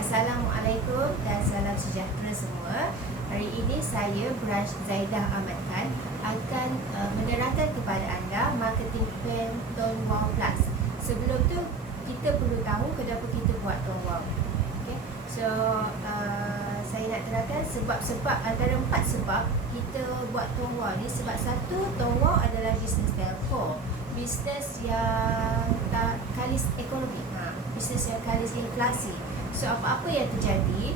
Assalamualaikum dan salam sejahtera semua. Hari ini saya, Branch Zaidah Ahmad Khan, akan menerangkan kepada anda marketing plan Tone Wow Plus. Sebelum tu, kita perlu tahu kenapa kita buat Tone Wow. Okay? So, saya nak terangkan sebab-sebab, antara 4 sebab kita buat Tone Wow ni. Sebab satu, Tone Wow adalah bisnes telco, bisnes yang tak kalis ekonomi, bisnes yang kalis inflasi. So apa-apa yang terjadi,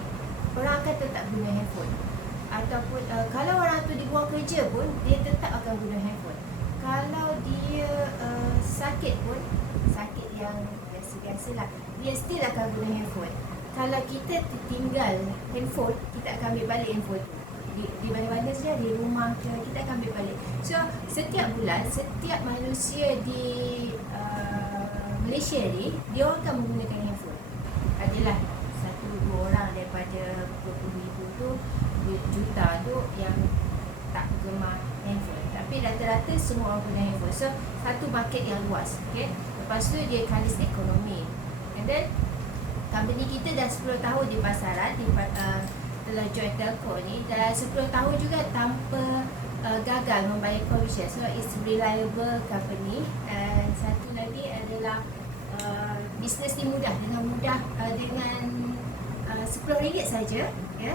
orang akan tetap guna handphone. Ataupun kalau orang tu dibuang kerja pun, dia tetap akan guna handphone. Kalau dia sakit pun, sakit yang biasa-biasalah, dia still akan guna handphone. Kalau kita tertinggal handphone, kita akan ambil balik handphone tu di mana-mana saja, di rumah ke, kita akan ambil balik. So setiap bulan, setiap manusia di Malaysia ni, dia orang akan menggunakan handphone. Adalah 1-2 orang daripada 20,000 tu, juta tu yang tak gemar handphone. Tapi rata-rata semua orang guna handphone. So satu market yang luas. Okay? Lepas tu dia kalis ekonomi. And then company kita dah 10 tahun di pasaran, telah join telco ni. Dah 10 tahun juga tanpa gagal membayar commission. So it's reliable company. And satu lagi adalah bisnes ni mudah, dengan RM10 saja, ya,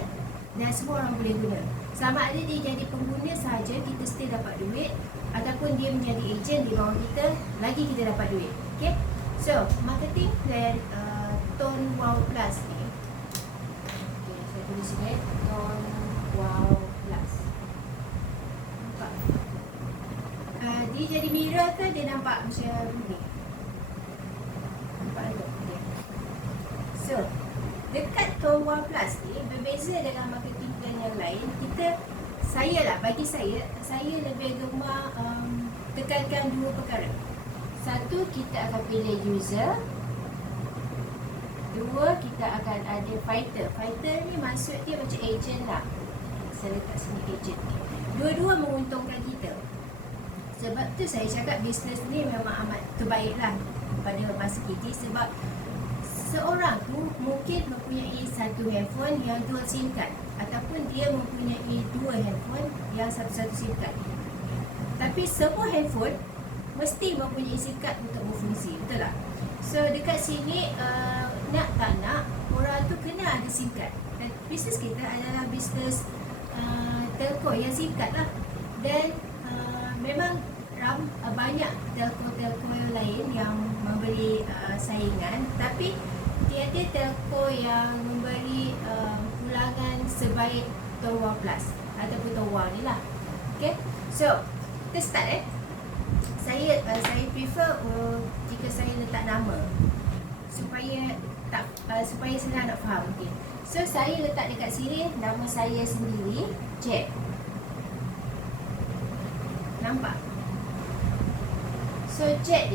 dan semua orang boleh guna. Selama ada dia jadi pengguna saja, kita still dapat duit. Ataupun dia menjadi ejen di bawah kita, lagi kita dapat duit. Okay? So marketing plan Tone Wow Plus ni, okay, saya tulis sini Tone Wow Plus. Nampak? Dia jadi mirror ke dia nampak macam ni? So, dekat Tone Wow Plus ni berbeza dengan marketing plan yang lain. Bagi saya lebih gemar tekankan 2 perkara. Satu, kita akan pilih user. 2, kita akan ada fighter. Fighter ni maksud dia macam agent lah. Saya letak sini agent ni. Dua-dua menguntungkan kita. Sebab tu saya cakap bisnes ni memang amat terbaik lah pada masa kini. Sebab seorang tu mungkin mempunyai satu handphone yang dual SIM card, ataupun dia mempunyai 2 handphone yang satu-satu SIM card. Tapi semua handphone mesti mempunyai SIM card untuk berfungsi, betul tak? So dekat sini nak tak nak, orang tu kena ada SIM card. Dan bisnes kita adalah bisnes telco yang SIM card lah. Dan memang banyak telco-telco yang lain yang memberi saingan, tapi tiada telco yang memberi pulangan sebaik Tone Wow Plus ataupun Tone Wow ni lah. Okay, so kita start. Saya prefer jika saya letak nama supaya senang nak faham. Okay, so saya letak dekat sini nama saya sendiri, Jack. Nampak? So Jack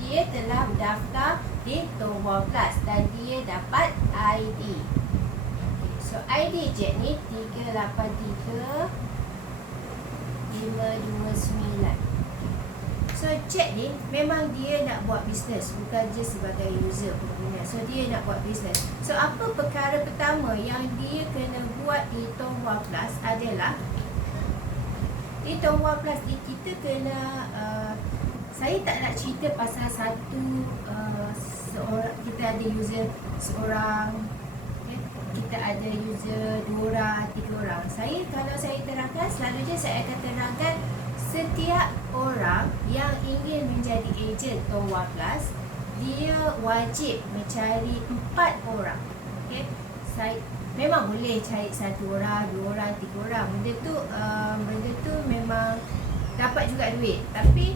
dia telah daftar di Tone Wow Plus dan dia dapat ID. Okay, so ID Jack ni 383529. So Jack ni memang dia nak buat bisnes, bukan je sebagai user pengguna. So dia nak buat bisnes. So apa perkara pertama yang dia kena buat di Tone Wow Plus adalah, di Tone Wow Plus ni kita kena saya tak nak cerita pasal seorang, kita ada user seorang, kita ada user 2 orang, 3 orang. Kalau saya terangkan, selalunya saya akan terangkan setiap orang yang ingin menjadi ejen Tone Wow Plus, dia wajib mencari 4 orang. Okay? Memang boleh cari 1 orang, 2 orang, 3 orang. Benda tu memang dapat juga duit. Tapi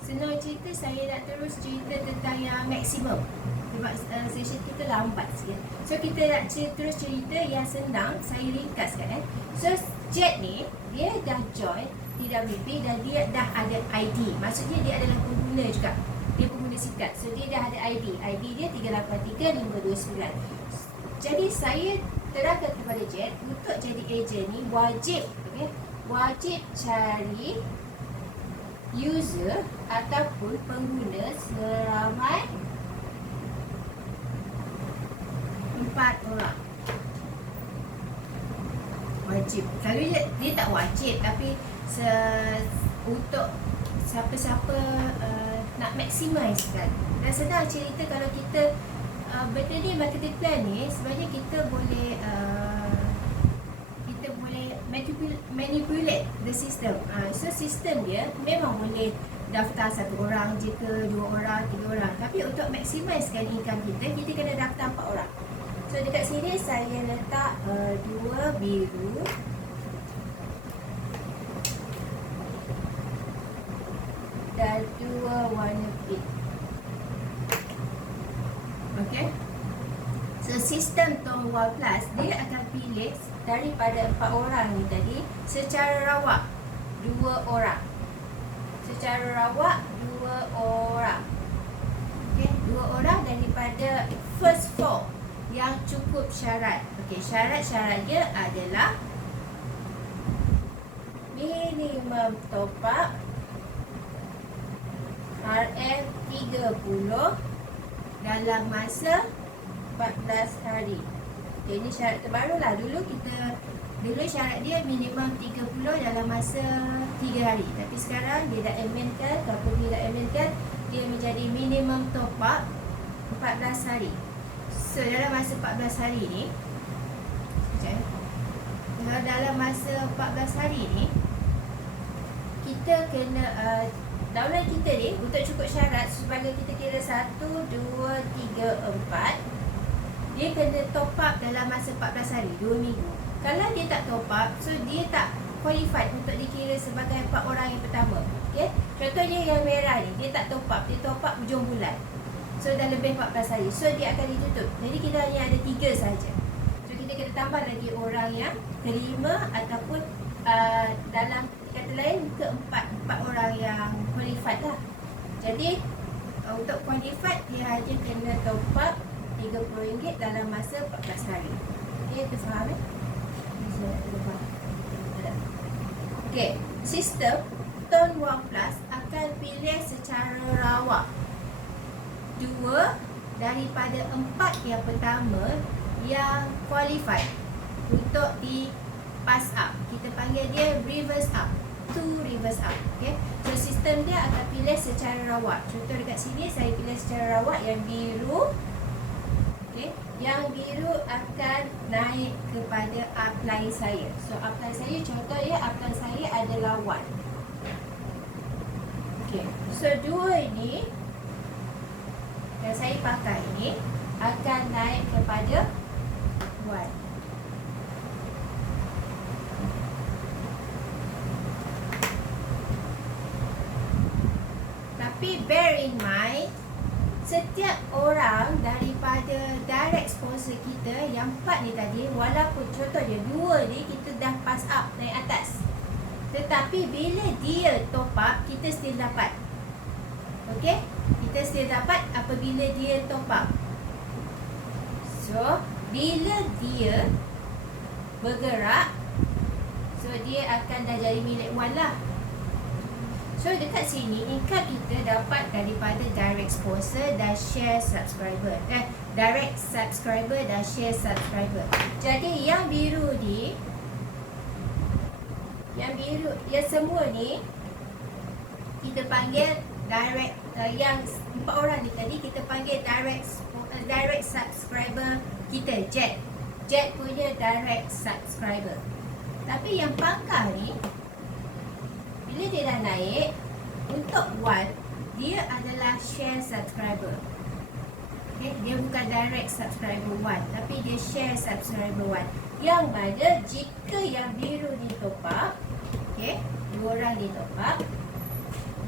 senang cerita, saya nak terus cerita tentang yang maksimum. Sebab session kita lambat sikit. So kita nak terus cerita yang senang, saya ringkaskan. So Jack ni, dia dah join TWP dan dia dah ada ID. Maksudnya dia adalah pengguna juga. Dia pengguna SIM card. So dia dah ada ID. ID dia 383529. Jadi saya terangkan kepada Jack, untuk jadi ejen ni wajib cari user ataupun pengguna seramai 4 4 orang. Wajib. Kalau dia tak wajib, tapi untuk siapa-siapa nak maximize kan. Dan senang cerita kalau kita benda ni marketing plan ni sebenarnya kita boleh manipulate the system. So sistem dia memang boleh daftar 1 orang je ke, 2 orang, 3 orang. Tapi untuk maximizekan income kita kena daftar 4 orang. So dekat sini saya letak 2 biru dan 2 warna pink. Okay. So sistem Tong Wall Plus dia akan pilih daripada 4 orang ni tadi secara rawak 2 orang. Secara rawak 2 orang. Okay, 2 orang daripada first 4 yang cukup syarat. Okay, syarat-syarat dia adalah minimum top up RM 30 dalam masa 14 hari. Okay, ini syarat terbaru lah. Dulu syarat dia minimum 30 dalam masa 3 hari. Tapi sekarang dia dah amendkan, company dah amendkan, dia menjadi minimum top up 14 hari. So dalam masa 14 hari ni, dalam masa 14 hari ni kita kena downline kita ni untuk cukup syarat sebagai kita kira 1, 2, 3, 4, dia kena top up dalam masa 14 hari, 2 minggu. Kalau dia tak top up, so dia tak qualified untuk dikira sebagai 4 orang yang pertama. Okay? Contohnya yang merah ni, dia tak top up, dia top up hujung bulan. So dah lebih 14 hari, so dia akan ditutup. Jadi kita hanya ada 3 saja. So kita kena tambah lagi orang yang kelima ataupun dalam kata lain keempat, 4 orang yang qualified lah. Jadi untuk qualified dia hanya kena top up RM30 dalam masa 14 hari. Okay, kita faham Okay, sistem Tone Wall Plus akan pilih secara rawak 2 daripada 4 yang pertama yang qualified untuk di pass up. Kita panggil dia reverse up. To reverse up. Okay. So sistem dia akan pilih secara rawak. Contoh dekat sini saya pilih secara rawak yang biru. Okay. Yang biru akan naik kepada upline saya. So upline saya, contoh ya, upline saya adalah 1. Okay. So 2 ini yang saya pakai ini akan naik kepada 1. Tapi bear in mind, setiap orang daripada direct sponsor kita yang 4 ni tadi, walaupun contohnya 2 ni kita dah pass up naik atas, tetapi bila dia top up, kita still dapat. Okay, kita still dapat apabila dia top up. So bila dia bergerak, so dia akan dah jadi milik 1 lah. So dekat sini income kita dapat daripada direct sponsor dan share subscriber. Direct subscriber dan share subscriber. Jadi yang biru ni, yang semua ni kita panggil direct, yang 4 orang ni tadi kita panggil direct subscriber kita, Jet punya direct subscriber. Tapi yang pangkah ni, bila dia dah naik, untuk 1, dia adalah share subscriber. Okay, dia bukan direct subscriber 1, tapi dia share subscriber 1. Yang mana jika yang biru ni top up, okay, 2 orang ni top up,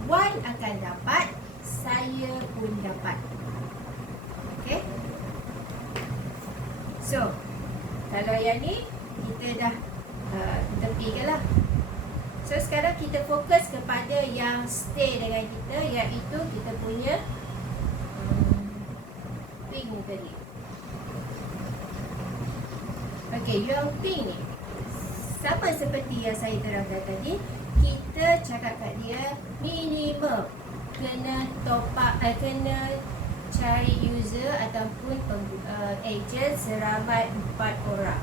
1 akan dapat, saya pun dapat. Okay. So, kalau yang ni, kita dah tepikan lah. So sekarang kita fokus kepada yang stay dengan kita, iaitu kita punya pink tadi. Okey, yang pink ni sama seperti yang saya terangkan tadi, kita cakap kat dia minimum kena top up, kena cari user ataupun agent seramai 4 orang.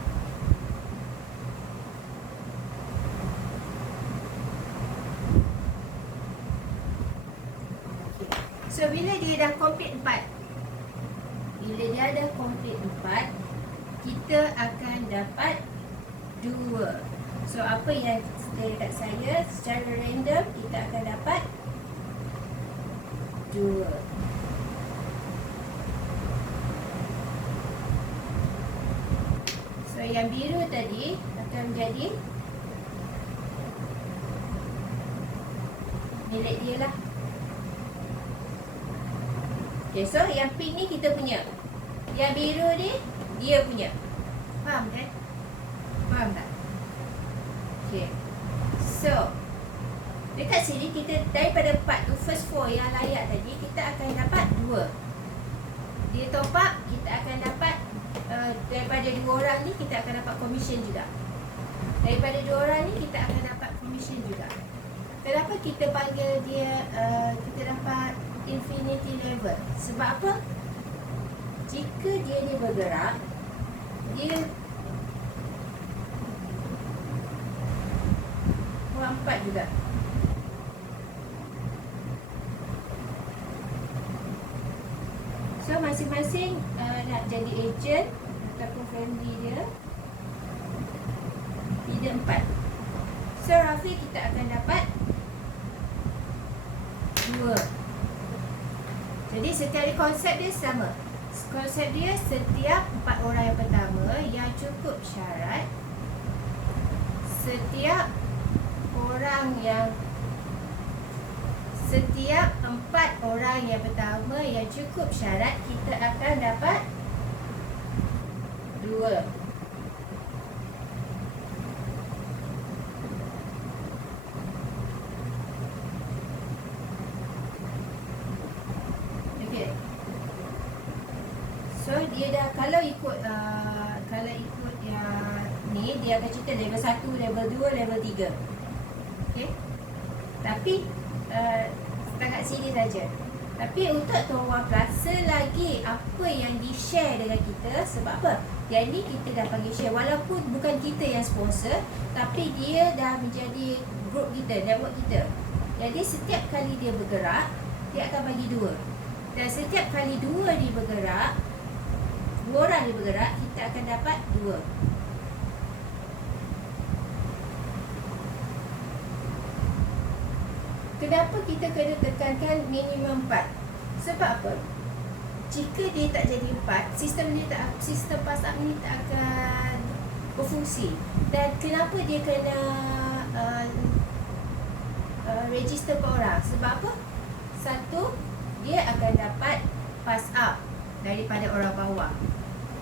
So bila dia dah complete 4, bila dia dah complete 4, kita akan dapat 2. So apa yang dekat saya, secara random kita akan dapat 2. So yang biru tadi akan menjadi milik dia lah. Okay, so yang pink ni kita punya, yang biru ni dia punya. Faham kan? Faham tak? Okay, so dekat sini kita daripada part tu, first 4 yang layak tadi, kita akan dapat 2. Dia top up, kita akan dapat daripada 2 orang ni kita akan dapat commission juga. Daripada 2 orang ni kita akan dapat commission juga. Kenapa kita panggil dia kita dapat infinity level? Sebab apa? Jika dia ni bergerak, dia buat 4 juga. So masing-masing nak jadi agent ataupun family dia tidak 4. So roughly kita akan dapat 2. Jadi sekali konsep dia sama. Konsep dia setiap 4 orang yang pertama yang cukup syarat, setiap 4 orang yang pertama yang cukup syarat, kita akan dapat 2. Okey. So dia dah, kalau ikut yang ni, dia akan cerita level 1, level 2, level 3. Okey. Tapi setakat sini saja. Tapi untuk Tuan Plus, selagi apa yang di-share dengan kita, sebab apa? Yang ni kita dah panggil share, walaupun bukan kita yang sponsor, tapi dia dah menjadi group kita, network kita. Jadi setiap kali dia bergerak, dia akan bagi 2. Dan setiap kali 2 dia bergerak, 2 orang dia bergerak, kita akan dapat 2. Kenapa kita kena tekankan minimum 4? Sebab apa? Jika dia tak jadi 4, sistem pass up ni tak akan berfungsi. Dan kenapa dia kena register per orang? Sebab apa? Satu, dia akan dapat pass up daripada orang bawah.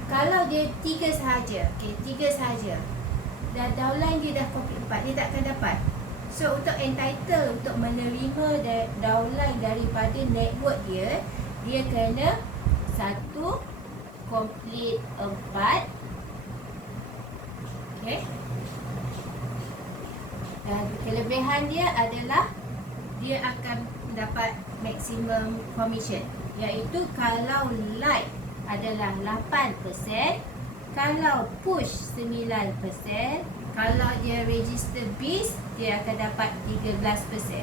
Kalau dia 3 sahaja, okay, 3 sahaja, dan downline dia dah complete 4, dia tak akan dapat. So untuk entitle, untuk menerima downline daripada network dia, dia kena 1 complete 4. Okay. Dan kelebihan dia adalah dia akan dapat maximum commission, iaitu kalau like adalah 8%, kalau push 9%, kalau dia register BIS, dia akan dapat 13%.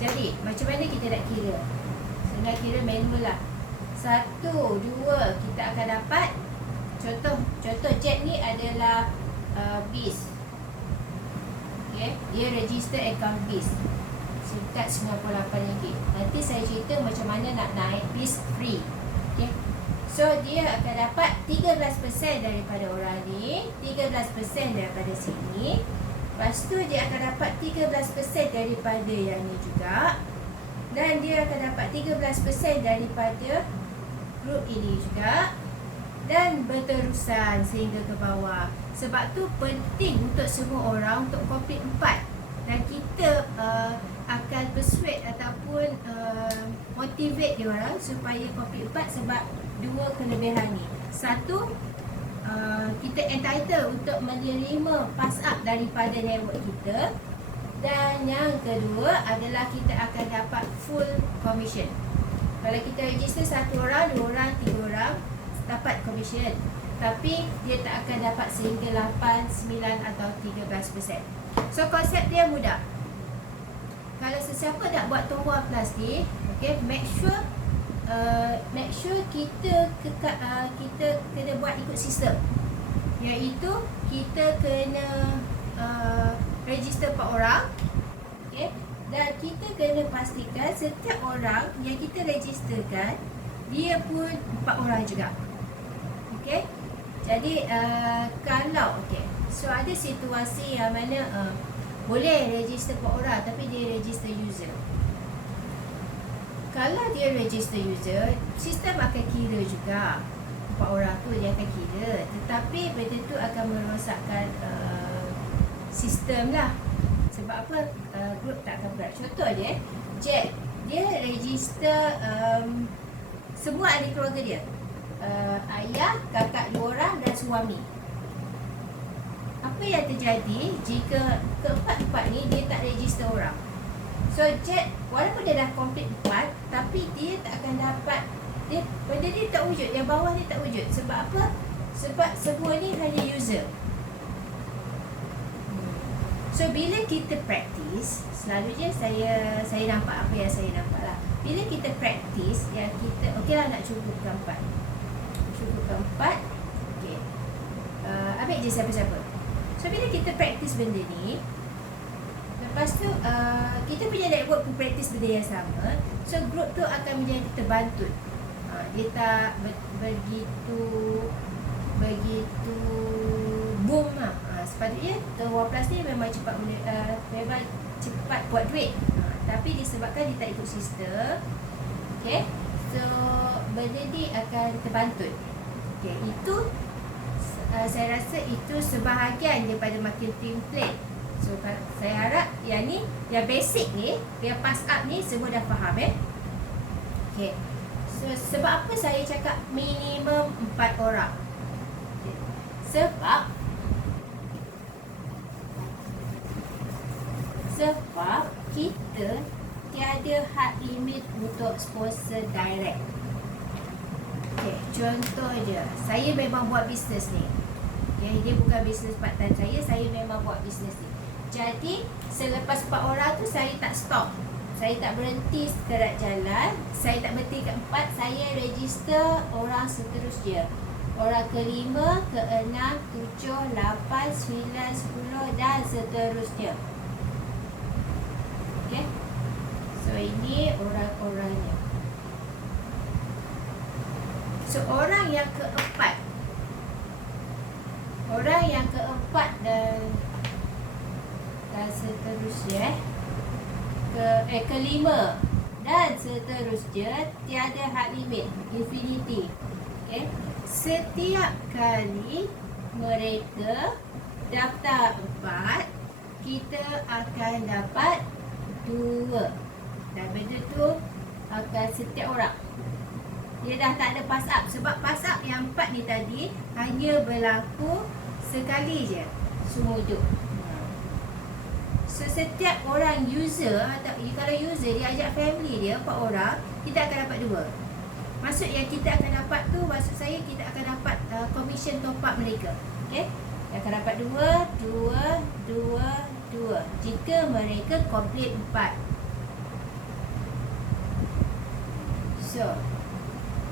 Jadi macam mana kita nak kira? Senang kira manual lah. 1, 2 kita akan dapat, contoh Jack ni adalah BIS. Okay, dia register account BIS sekitar RM98. Nanti saya cerita macam mana nak naik BIS free. Okay, so dia akan dapat 13% daripada orang ni, 13% daripada sini. Lepas tu dia akan dapat 13% daripada yang ni juga. Dan dia akan dapat 13% daripada grup ini juga. Dan berterusan sehingga ke bawah. Sebab tu penting untuk semua orang untuk complete 4. Dan kita akan persuade ataupun motivate dia orang supaya complete 4 sebab 2 kelebihan ni. Satu, kita entitled untuk menerima pass up daripada network kita. Dan yang kedua adalah kita akan dapat full commission. Kalau kita register 1 orang, 2 orang, 3 orang, dapat commission. Tapi dia tak akan dapat sehingga 8, 9 atau 13%. So konsep dia mudah. Kalau sesiapa nak buat tumbuhan plastik, okay, make sure kita kena buat ikut sistem. Iaitu kita kena register 4 orang, okay, dan kita kena pastikan setiap orang yang kita registerkan dia pun 4 orang juga. Okay. Jadi kalau so ada situasi yang mana boleh register 4 orang tapi dia register user. Kalau dia register user, sistem akan kira juga 4 orang tu dia akan kira. Tetapi benda tu akan merosakkan sistem lah. Sebab apa? Group tak akan berat. Contoh dia, Jack, dia register semua ahli keluarga dia. Ayah, kakak 2 orang dan suami. Apa yang terjadi jika keempat-empat ni dia tak register orang? So Jack, walaupun dia dah complete 4, tapi dia tak akan dapat, benda dia tak wujud, yang bawah dia tak wujud. Sebab apa? Sebab semua ni hanya user. So bila kita practice, selalunya saya nampak apa yang saya nampak lah. Bila kita practice, yang kita okey lah nak cukupkan 4. Cukupkan 4. Okey. Ambil je siapa-siapa. So bila kita practice benda ni, lepas tu kita punya network pun practice benda yang sama. So group tu akan menjadi terbantut. Dia tak begitu boom lah. Sepatutnya Tumbuhan Plastik ni memang cepat memang cepat buat duit. Tapi disebabkan dia tak ikut sistem, okay, so benda ni akan terbantut. Okay, itu saya rasa itu sebahagian daripada marketing plan. So saya harap yang ni, yang basic ni, yang pass up ni semua dah faham Okay. So sebab apa saya cakap minimum 4 orang? Okay. Sebab kita tiada had limit untuk sponsor direct. Okay, contoh je, saya memang buat bisnes ni. Dia bukan bisnes part-time saya memang buat bisnes ni. Jadi, selepas 4 orang tu saya tak stop. Saya tak berhenti sekerat jalan. Saya tak berhenti ke 4, saya register orang seterusnya. Orang ke-5, ke-6, 7, 8, 9, 10 dan seterusnya. Okay. So ini orang-orangnya. So orang yang keempat dan seterusnya, kelima dan seterusnya tiada had limit, infinity. Okay. Setiap kali mereka daftar 4, kita akan dapat 2. Dan benda tu akan setiap orang. Dia dah tak ada pass up. Sebab pass up yang 4 ni tadi hanya berlaku sekali je semua hidup. So setiap orang user, atau kalau user dia ajak family dia 4 orang, kita akan dapat 2. Maksud yang kita akan dapat tu, maksud saya kita akan dapat commission top up mereka. Okay, kita akan dapat 2 jika mereka complete 4. So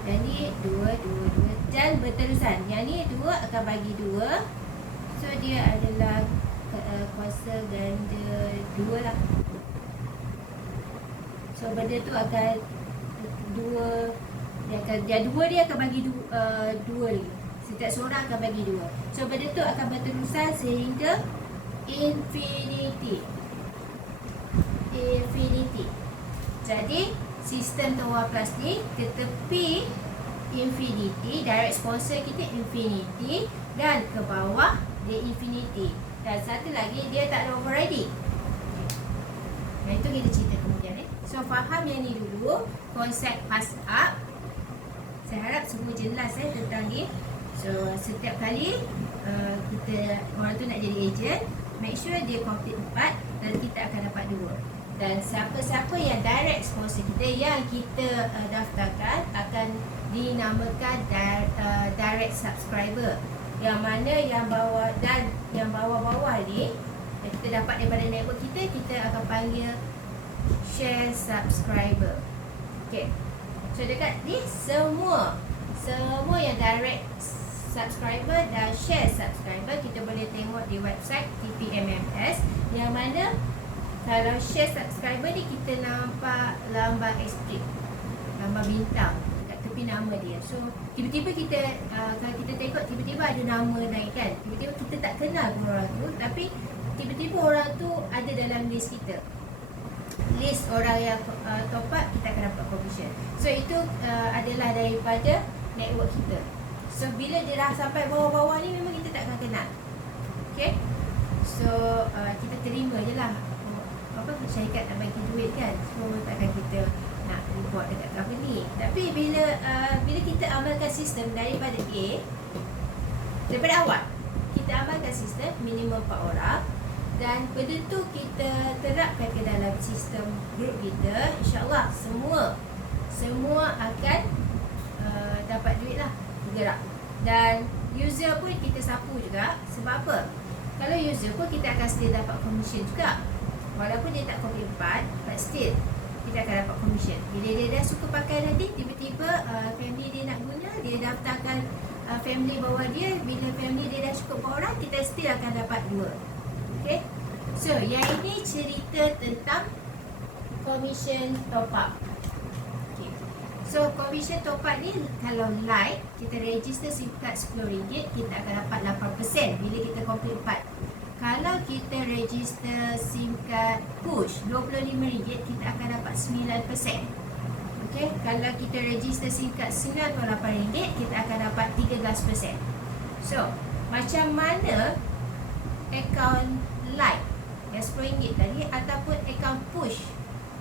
jadi 2 dan berterusan. Yang ni 2 akan bagi 2. So dia adalah kuasa ganda 2 lah. So benda tu akan 2, dia 2 dia akan bagi 2 lagi. Setiap seorang akan bagi 2. So benda tu akan berterusan sehingga infinity. Jadi sistem Tumbuhan Plastik ke tepi infinity, direct sponsor kita infinity, dan ke bawah dia infinity. Dan satu lagi dia tak ada overriding. Yang itu kita cerita kemudian. So faham yang ni dulu, konsep pass up. Saya harap semua jelas tentang ni. So setiap kali orang tu nak jadi agent, make sure dia complete 4 dan kita akan dapat 2. Dan siapa-siapa yang direct sponsor kita, yang kita daftarkan, akan dinamakan direct subscriber. Yang mana yang bawah dan yang bawah-bawah ni yang kita dapat daripada network kita, kita akan panggil share subscriber. Okay, so dekat ni semua yang direct subscriber dan share subscriber kita boleh tengok di website TPMMS. Yang mana kalau share subscriber ni kita nampak lambang asterisk, lambang bintang kat tepi nama dia. So tiba-tiba kita kalau kita tengok, tiba-tiba ada nama naik kan, tiba-tiba kita tak kenal orang tu, tapi tiba-tiba orang tu ada dalam list kita, list orang yang top up, kita akan dapat commission. So itu adalah daripada network kita. So bila dia dah sampai bawah-bawah ni, memang kita tak akan kenal. Okay, so kita terima je lah. Apa syarikat nak bagi duit kan, so takkan kita nak report dekat company. Tapi bila kita amalkan sistem daripada awal, kita amalkan sistem minimum 4 orang, dan benda tu kita terapkan ke dalam sistem grup kita, InsyaAllah semua akan dapat duit lah, bergerak. Dan user pun kita sapu juga. Sebab apa? Kalau user pun kita akan still dapat commission juga, walaupun dia tak copy 4, but still kita akan dapat commission. Bila dia dah suka pakai nanti, tiba-tiba family dia nak guna, dia daftarkan family bawah dia. Bila family dia dah cukup orang, kita still akan dapat 2. Okay, so yang ini cerita tentang commission top up. Okay, so commission top up ni, kalau like kita register SIM card RM10, kita akan dapat 8% bila kita complete 4. Kalau kita register SIM card push RM25, kita akan dapat 9%. Okay, kalau kita register SIM card RM98, kita akan dapat 13%. So macam mana akaun like yang RM10 tadi ataupun akaun push,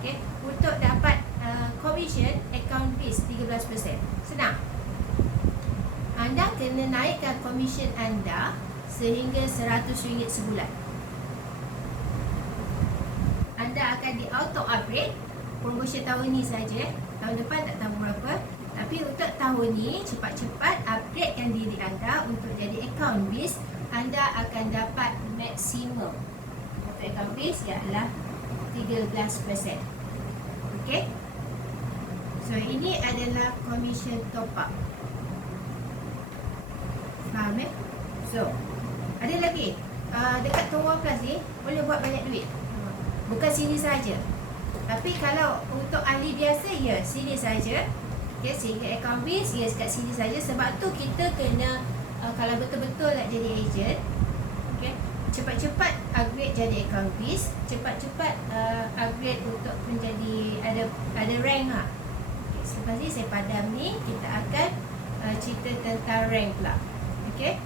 okay, untuk dapat commission akaun base 13%? Senang. Anda kena naikkan commission anda sehingga RM100 sebulan. Anda akan di auto upgrade. Promotion tahun ni saja, tahun depan tak tahu berapa. Tapi untuk tahun ni, cepat-cepat upgradekan diri anda untuk jadi account base. Anda akan dapat maksimum untuk account base ialah 13%. Okay, so ini adalah commission top up. Faham So ada lagi dekat Tumor Plus ni boleh buat banyak duit. Bukan sini saja, tapi kalau untuk ahli biasa, ya sini saja. Okay, sehingga account base, ya kat sini saja. Sebab tu kita kena kalau betul-betul nak jadi agent, okay, cepat-cepat upgrade jadi account base, cepat-cepat upgrade untuk menjadi ada rank lah. Okay, selepas ni saya padam ni, kita akan cerita tentang rank pula. Okay.